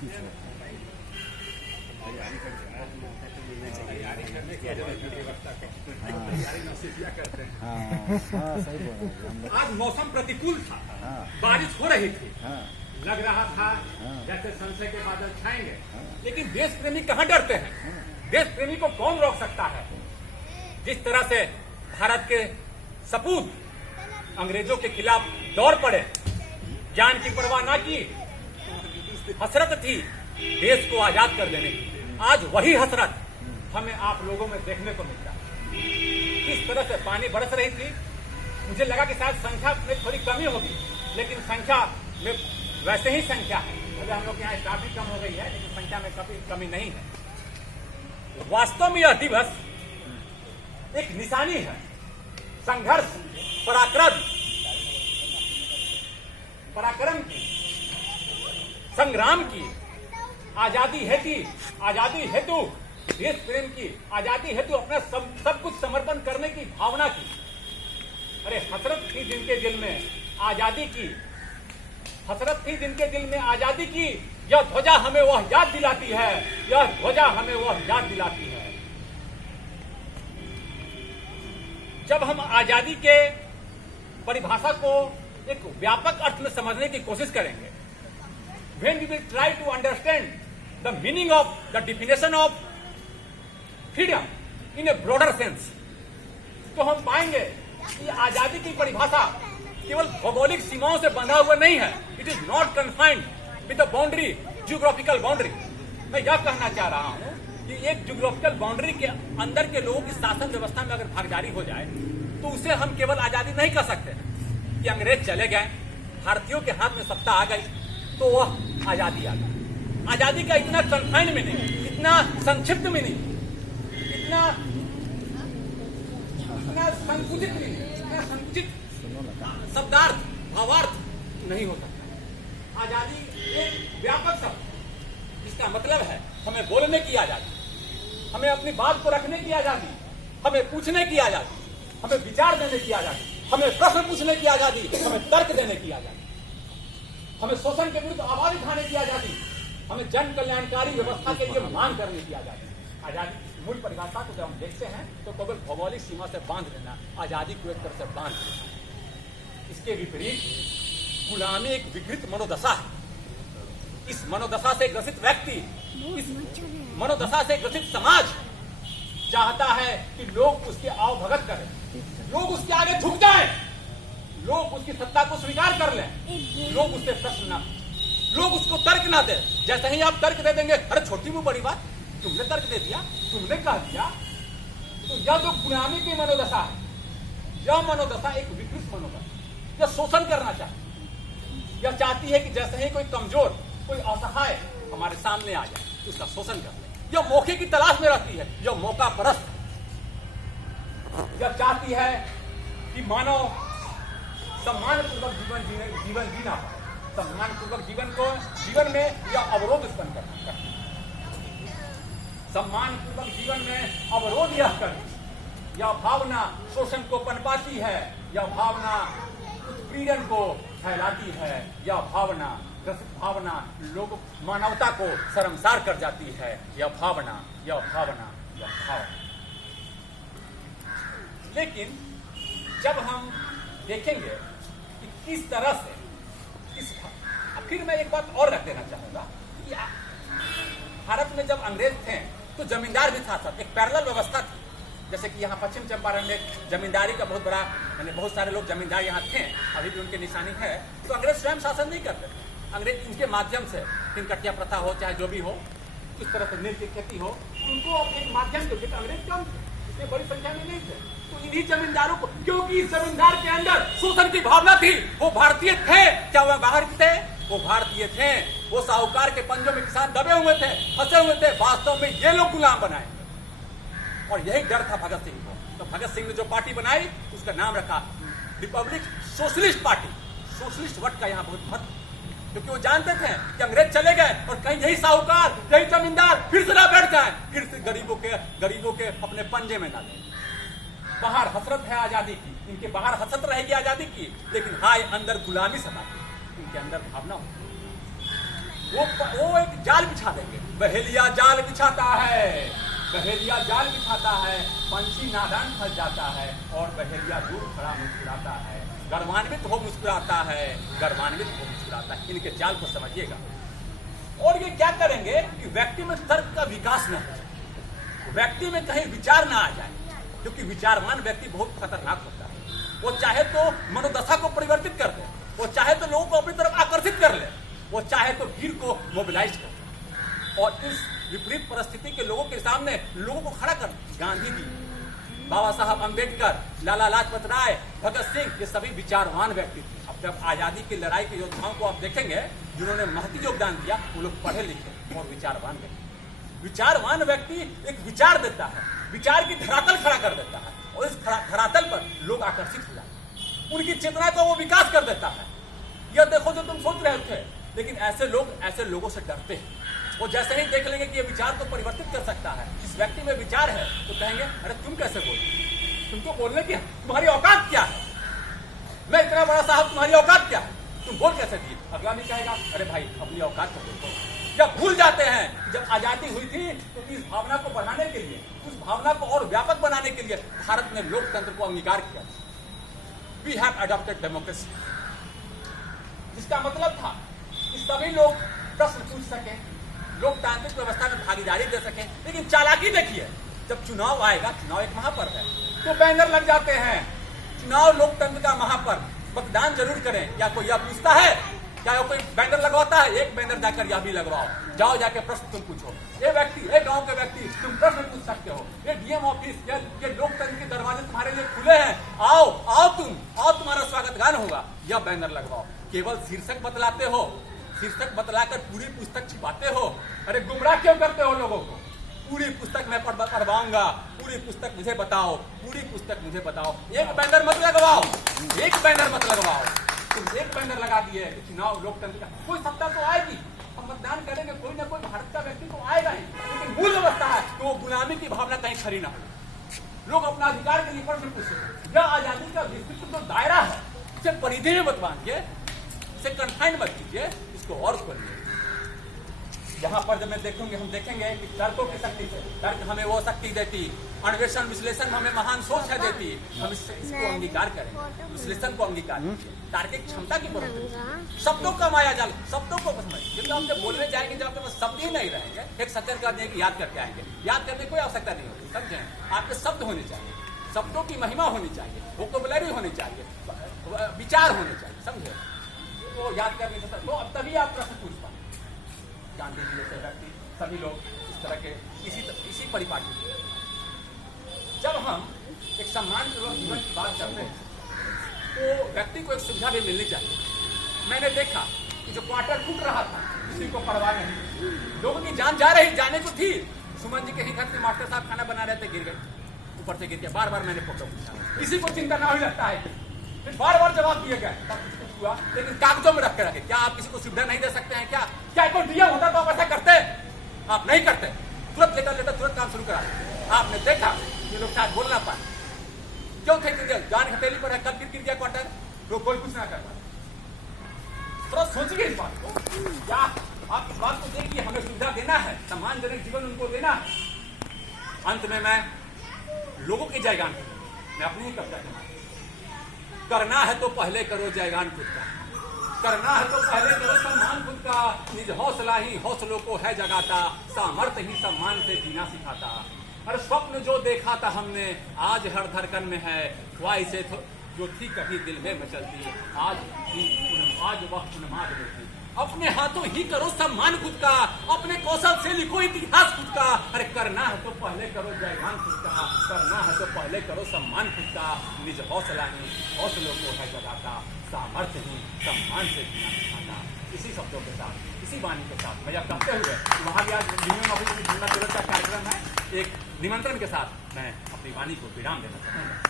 आज मौसम प्रतिकूल था, बारिश हो रही थी, लग रहा था जैसे संशय के बादल छाएंगे, लेकिन देश प्रेमी कहाँ डरते हैं। देश प्रेमी को कौन रोक सकता है। जिस तरह से भारत के सपूत अंग्रेजों के खिलाफ दौड़ पड़े, जान की परवाह ना की, हसरत थी देश को आजाद कर देने की। आज वही हसरत हमें आप लोगों में देखने को मिलता है। किस तरह से पानी बरस रही थी, मुझे लगा कि शायद संख्या में थोड़ी कमी होगी, लेकिन संख्या में वैसे ही संख्या है। अगर हम लोग यहाँ स्टाफ भी कम हो गई है, लेकिन संख्या में कभी कमी नहीं है। वास्तव में यह दिवस एक निशानी है संघर्ष, पराक्रम की, संग्राम की, आजादी हेतु देश प्रेम की, आजादी हेतु अपना सब कुछ समर्पण करने की भावना की। अरे हसरत थी जिनके दिल में आजादी की, हसरत थी जिनके दिल में आजादी की। यह ध्वजा हमें वह याद दिलाती है, यह ध्वजा हमें वह याद दिलाती है। जब हम आजादी के परिभाषा को एक व्यापक अर्थ में समझने की कोशिश करेंगे, when we will try to understand the meaning of the definition of freedom in a broader sense, तो हम पाएंगे कि आजादी की परिभाषा केवल भौगोलिक सीमाओं से बंधा हुआ नहीं है। It is not confined with the boundary, geographical boundary. मैं यह कहना चाह रहा हूं कि एक जियोग्राफिकल बाउंड्री के अंदर के लोगों की शासन व्यवस्था में अगर भागीदारी हो जाए तो उसे हम केवल आजादी नहीं कह सकते कि अंग्रेज चले गए, भारतीयों के हाथ में सत्ता आ गई तो वह आजादी आ गई। आजादी का इतना कन्फाइंड मीनिंग, इतना संक्षिप्त मीनिंग, इतना संकुचित मीनिंग, इतना संकुचित शब्दार्थ, भावार्थ नहीं हो सकता। आजादी एक व्यापक शब्द, इसका मतलब है हमें बोलने की आजादी, हमें अपनी बात को रखने की आजादी, हमें पूछने की आजादी, हमें विचार देने की आजादी, हमें प्रश्न पूछने की आजादी, हमें तर्क देने की आजादी, हमें शोषण के विरुद्ध आवाज उठाने की आजादी, हमें जन कल्याणकारी व्यवस्था के लिए मांग करने की आजादी। आजादी मूल परिभाषा को जब हम देखते हैं तो केवल भौगोलिक सीमा से बांध लेना, आजादी को एक तरह से बांध लेना। इसके विपरीत गुलामी एक विकृत मनोदशा है। इस मनोदशा से ग्रसित व्यक्ति, इस मनोदशा से ग्रसित समाज चाहता है कि लोग उसके आवभगत करें, लोग उसके आगे झुक जाएं, लोग उसकी सत्ता को स्वीकार कर लें, लोग उससे प्रश्न ना, लोग उसको तर्क ना दे। जैसे ही आप तर्क दे देंगे, अरे छोटी मुंह बड़ी बात, तुमने तर्क दे दिया, तुमने कह दिया, तो यह जो गुलामी की मनोदशा है, यह मनोदशा एक विकृत मनोदशा, यह शोषण करना चाहती, यह चाहती है कि जैसे ही कोई कमजोर, कोई असहाय हमारे सामने आ जाए तो उसका शोषण कर ले। यह मौके की तलाश में रहती है, यह मौका परस्त, यह चाहती है कि मानव सम्मानपूर्वक जीवन जीना, सम्मानपूर्वक जीवन में यह अवरोध उत्पन्न करना, सम्मानपूर्वक जीवन में अवरोध यह करती, यह भावना शोषण को पनपाती है, यह भावना उत्पीड़न को फैलाती है, यह भावना लोग मानवता को शर्मसार कर जाती है, यह भावना। लेकिन जब हम देखेंगे कि किस तरह से फिर मैं एक बात और रख देना चाहूंगा कि भारत में जब अंग्रेज थे तो जमींदार भी था, एक पैरेलल व्यवस्था थी। जैसे कि यहाँ पश्चिम चंपारण में जमींदारी का बहुत बड़ा, यानी बहुत सारे लोग जमींदार यहाँ थे, अभी भी उनकी निशानी है। तो अंग्रेज स्वयं शासन नहीं करते थे, अंग्रेज इनके माध्यम से, तिनकटिया प्रथा हो चाहे जो भी हो, इस तरह से नील की खेती हो, उनको एक माध्यम से, अंग्रेज कम इतने बड़ी संख्या में नहीं थे, तो इन्हीं जमींदारों को, क्योंकि इस जमींदार के अंदर शोषण की भावना थी, वो भारतीय थे, क्या वह बाहर थे, वो भारतीय थे, वो साहूकार के पंजों में किसान दबे हुए थे, फंसे हुए थे, वास्तव में ये लोग गुलाम बनाए। और यही डर था भगत सिंह को, तो भगत सिंह ने जो पार्टी बनाई उसका नाम रखा Republic socialist party. Socialist word का यहाँ बहुत महत्व, क्योंकि वो जानते थे कि अंग्रेज चले गए और कहीं यही साहूकार, यही जमींदार फिर से ना बैठ जाए, फिर से गरीबों के अपने पंजे में ना ले। बाहर हसरत है आजादी की, इनके बाहर हसरत रहेगी आजादी की, लेकिन हाय अंदर गुलामी समाती, इनके अंदर भावना होती। वो एक जाल बिछा देंगे। बहेलिया जाल बिछाता है, बहेलिया जाल बिछाता है, पंछी नादान फंस जाता है और बहेलिया दूर खड़ा मुस्कुराता है, गर्वान्वित हो मुस्कुराता है, गर्वान्वित हो मुस्कुराता है। इनके जाल को समझिएगा। और ये क्या करेंगे कि व्यक्ति में तर्क का विकास न हो जाए, व्यक्ति में कहीं विचार ना आ जाए, क्योंकि विचारवान व्यक्ति बहुत खतरनाक होता है। वो चाहे तो मनोदशा को परिवर्तित कर दे, वो चाहे तो लोगों को अपनी तरफ आकर्षित कर ले, वो चाहे तो भीड़ को मोबिलाइज कर दे और इस विपरीत परिस्थिति के लोगों के सामने लोगों को खड़ा कर। गांधी जी, बाबा साहब अम्बेडकर, लाला लाजपत राय, भगत सिंह, ये सभी विचारवान व्यक्ति थे। अब जब आजादी की लड़ाई के योद्धाओं को आप देखेंगे जिन्होंने महती योगदान दिया, वो लोग पढ़े लिखे और विचारवान व्यक्ति। विचारवान व्यक्ति एक विचार देता है, विचार की धरातल खड़ा कर देता है और इस धरातल पर लोग आकर्षित हो जाते हैं, उनकी चेतना को वो विकास कर देता है। यह देखो जो तुम सोच रहे थे, लेकिन ऐसे लोगों से डरते हैं। वो जैसे ही देख लेंगे कि ये विचार को परिवर्तित कर सकता है, इस व्यक्ति में विचार है, तो कहेंगे अरे तुम कैसे बोल, तुमको बोलने की तुम्हारी औकात क्या है, मैं इतना बड़ा साहब, तुम्हारी औकात क्या है, तुम बोल कैसे दिए। अगला भी कहेगा अरे भाई अपनी औकात को देखो। जब भूल जाते हैं जब आजादी हुई थी तो इस भावना को बढ़ाने के लिए, उस भावना को और व्यापक बनाने के लिए भारत ने लोकतंत्र को अंगीकार किया। वी हैव अडॉप्टेड डेमोक्रेसी, जिसका मतलब था कि सभी लोग प्रश्न पूछ सके, लोकतांत्रिक व्यवस्था में भागीदारी दे सके। लेकिन चालाकी देखिए, जब चुनाव आएगा, चुनाव एक महापर्व है, तो बैनर लग जाते हैं, चुनाव लोकतंत्र का महापर्व, मतदान जरूर करें। या कोई यह पूछता है, क्या कोई बैनर लगवाता है? एक बैनर जाकर यह भी लगवाओ, जाओ जाके प्रश्न तुम पूछो। ये व्यक्ति, एक गांव के व्यक्ति, तुम प्रश्न पूछ सकते हो। ये डीएम ऑफिस, ये लोकतंत्र के दरवाजे तुम्हारे लिए खुले हैं, आओ आओ तुम्हारा स्वागत गान होगा। यह बैनर लगवाओ। केवल शीर्षक बतलाते हो, शीर्षक बतलाकर पूरी पुस्तक छिपाते हो। अरे गुमराह क्यों करते हो लोगों को? पूरी पुस्तक मैं पढ़वाऊंगा, पूरी पुस्तक मुझे बताओ, पूरी पुस्तक मुझे बताओ। एक बैनर मत लगवाओ, एक बैनर मत लगवाओ। तुम एक बैनर लगा दिए, चुनाव लोकतंत्र का कोई सत्ता तो आएगी, हम मतदान करेंगे, कोई ना कोई भारत का व्यक्ति तो आएगा ही। लेकिन मूल व्यवस्था है तो वो गुलामी की भावना कहीं खड़ी ना हो, लोग अपना अधिकार के लिए प्रश्न पूछे। यह आजादी का विस्तृत जो दायरा है, इसे परिधि में मत बांधिए, इसे कन्फाइन मत कीजिए, इसको और खोलिए। यहाँ पर जब मैं देखूंगे, हम देखेंगे कि तर्कों की शक्ति से, तर्क हमें वो शक्ति देती, अन्वेषण विश्लेषण हमें महान सोच है देती। हम इसको अंगीकार करें, विश्लेषण को अंगीकार, तार्किक क्षमता की बढ़ोतरी, शब्दों का माया जाल, शब्दों को समझ। जब हम जब बोलने जाएंगे, जब आपके पास शब्द ही नहीं रहेंगे, एक सत्तर कर देंगे, याद करके आएंगे, याद करने की कोई आवश्यकता नहीं होती। समझे? आपके शब्द होने चाहिए, शब्दों की महिमा होनी चाहिए, वोकैबुलरी होनी चाहिए, विचार होने चाहिए। समझे? तो याद करने से तो अब तभी आप प्रश्न पूछ पाए। गांधी जी जैसे व्यक्ति, सभी लोग इस तरह के इसी परिपाटी। जब हम एक सम्मानपूर्वक जीवन की बात करते हैं तो व्यक्ति को एक सुविधा भी मिलनी चाहिए। मैंने देखा कि जो क्वार्टर टूट रहा था, किसी को परवाह नहीं, लोगों की जान जा रही, जाने को थी। सुमन जी के ही घर से मास्टर साहब खाना बना रहे थे, गिर गए, ऊपर से गिर गया। बार बार मैंने फोटो पूछा, किसी को चिंता ना ही लगता है, फिर बार बार जवाब दिए गए, हुआ, लेकिन कागजों में रख के रखे। क्या आप किसी को सुविधा नहीं दे सकते हैं? क्या कोई डीएम होता तो आप ऐसा करते? आप नहीं करते, तुरंत लेटर तुरंत काम शुरू करा। आपने देखा ये लोग शायद बोल ना पाए, क्यों थे? गिर गया, जान हथेली पर है, कल फिर गिर गया क्वार्टर, तो कोई कुछ ना करता। थोड़ा सोचिए इस बात को, क्या आप इस बात को देखिए, हमें सुविधा देना है, सम्मानजनक जीवन उनको देना है। अंत में मैं लोगों की जयगान करूं, मैं अपनी ही कब्जा करना है तो पहले करो जयगान खुद का, करना है तो पहले करो सम्मान खुद का। निज हौसला ही हौसलों को है जगाता, सामर्थ्य ही सम्मान से जीना सिखाता। और स्वप्न जो देखा था हमने आज हर धड़कन में है, ख्वाहिशें जो थी कभी दिल में मचलती, आज वह उन्माद में थी। अपने हाथों ही करो सम्मान खुद का, अपने कौशल से लिखो इतिहास खुद का। अरे करना है तो पहले करो जयगान खुद का, करना है तो पहले करो सम्मान खुद का। निज हौसला ही हौसलों को है जगाता, सामर्थ्य ही सम्मान से जीना सिखाता। इसी शब्दों के साथ, इसी वाणी के साथ मैं कहते हुए वहाँ भी आज डीएम ऑफिस में का कार्यक्रम है, एक निमंत्रण के साथ मैं अपनी वाणी को विराम देना चाहूँगा।